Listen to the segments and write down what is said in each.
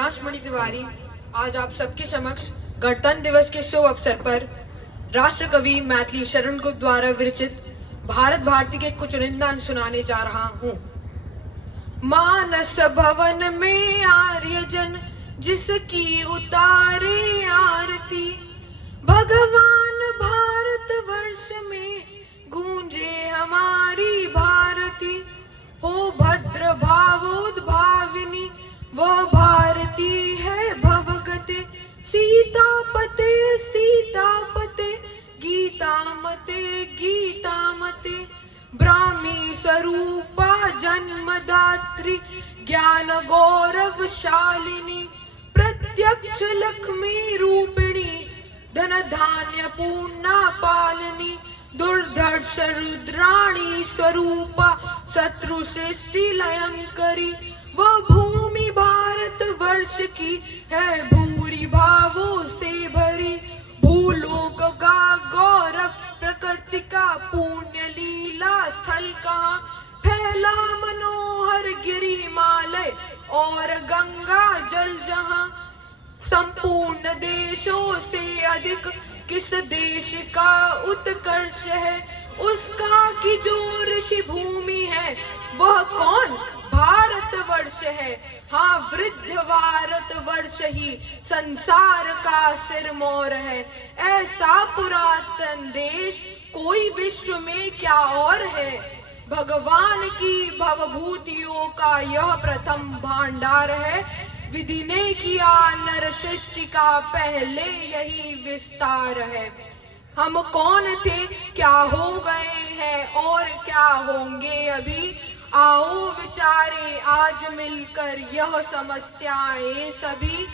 दिव्यांश मणि तिवारी आज आप सबके समक्ष गणतंत्र दिवस के शुभ अवसर पर राष्ट्र कवि मैथिली शरण गुप्त द्वारा विरचित भारत भारती के कुछ चुनिंदा अंश सुनाने जा रहा हूँ। मानस भवन में आर्यजन जिसकी उतारे आरती, भगवान भारत वर्ष में गूंजे हमारी भारती। हो भद्र भावोद्भाविनी वह भारती है भवगते, सीतापते सीतापते गीतामते गीतामते। ब्राह्मी स्वरूपा जन्मदात्री ज्ञान गौरवशालिनी, प्रत्यक्ष लक्ष्मी रूपिणी धन धान्य पूर्णा पालनी। दुर्धर्ष रुद्राणी स्वरूपा शत्रु सृष्टि लयंकरी, वह भूमि भारत वर्ष की है भूरी भावों से भरी। भूलोक का गौरव प्रकृति का पुण्य लीला स्थल कहाँ, फैला मनोहर गिरिमालय और गंगा जल जहाँ। संपूर्ण देशों से अधिक किस देश का उत्कर्ष है, उसका की जो ऋषि भूमि है वह कौन, भारत वर्ष है। हाँ, वृद्ध भारत वर्ष ही संसार का सिरमौर है। ऐसा पुरातन देश कोई विश्व में क्या और है। भगवान की भवभूतियों का यह प्रथम भांडार है। विधि ने किया नर सृष्टि का पहले यही विस्तार है। हम कौन थे, क्या हो गए हैं और क्या होंगे अभी। आओ विचारे आज मिलकर यह समस्याएं सभी।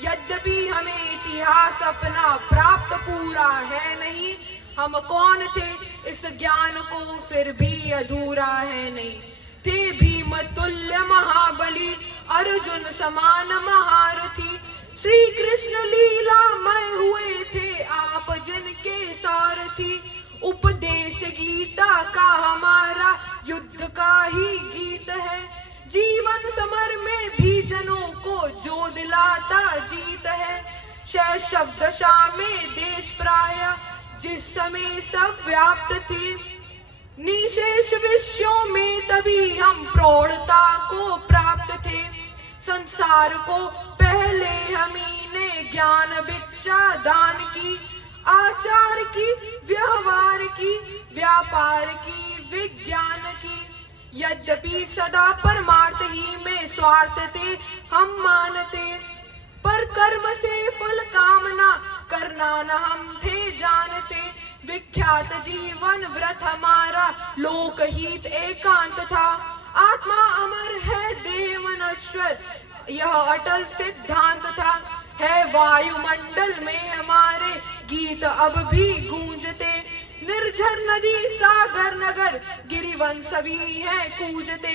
यद्यपि हमें इतिहास अपना प्राप्त पूरा है नहीं, हम कौन थे इस ज्ञान को फिर भी अधूरा है नहीं। थे भीम तुल्य महाबली अर्जुन समान महारथी, श्री कृष्ण लीलामय हुए थे आप जिनके सारथी। उपदेश गीता का हमारा युद्ध का ही गीत है, जीवन समर में भी जनों को जो दिलाता जीत है। शैशव दशा में देश प्राय जिस समय सब व्याप्त थे, निशेष विषयों में तभी हम प्रौढ़ता को प्राप्त थे। संसार को पहले हमी ने ज्ञान भिक्षा दान की, आचार की व्यवहार की व्यापार की विज्ञान की। यद्यपि सदा परमार्थ ही में स्वार्थ थे हम मानते, पर कर्म से फल कामना करना न हम थे जानते। विख्यात जीवन व्रत हमारा लोकहित एकांत था, आत्मा अमर है देह नश्वर यह अटल सिद्धांत था। है वायुमंडल में हमारे गीत अब भी गूंजते, निर्झर नदी सागर नगर गिरिवन सभी हैं कूजते।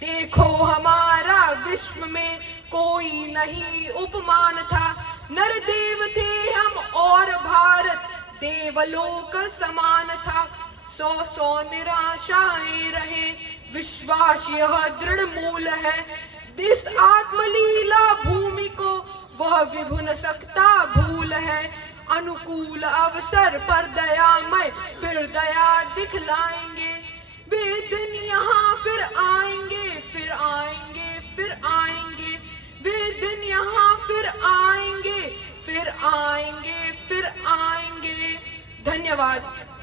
देखो हमारा विश्व में कोई नहीं उपमान था, नर देव थे हम और भारत देवलोक समान था। सौ सौ निराशाएं रहे विश्वास यह दृढ़ मूल है। दिस आत्मलीला भूमि को वह विभुन सकता भूल है। अनुकूल अवसर पर दयामय फिर दया दिखलाएंगे, वे दिन यहाँ फिर आएंगे फिर आएंगे फिर आएंगे। वे दिन यहाँ फिर आएंगे फिर आएंगे फिर आएंगे। धन्यवाद।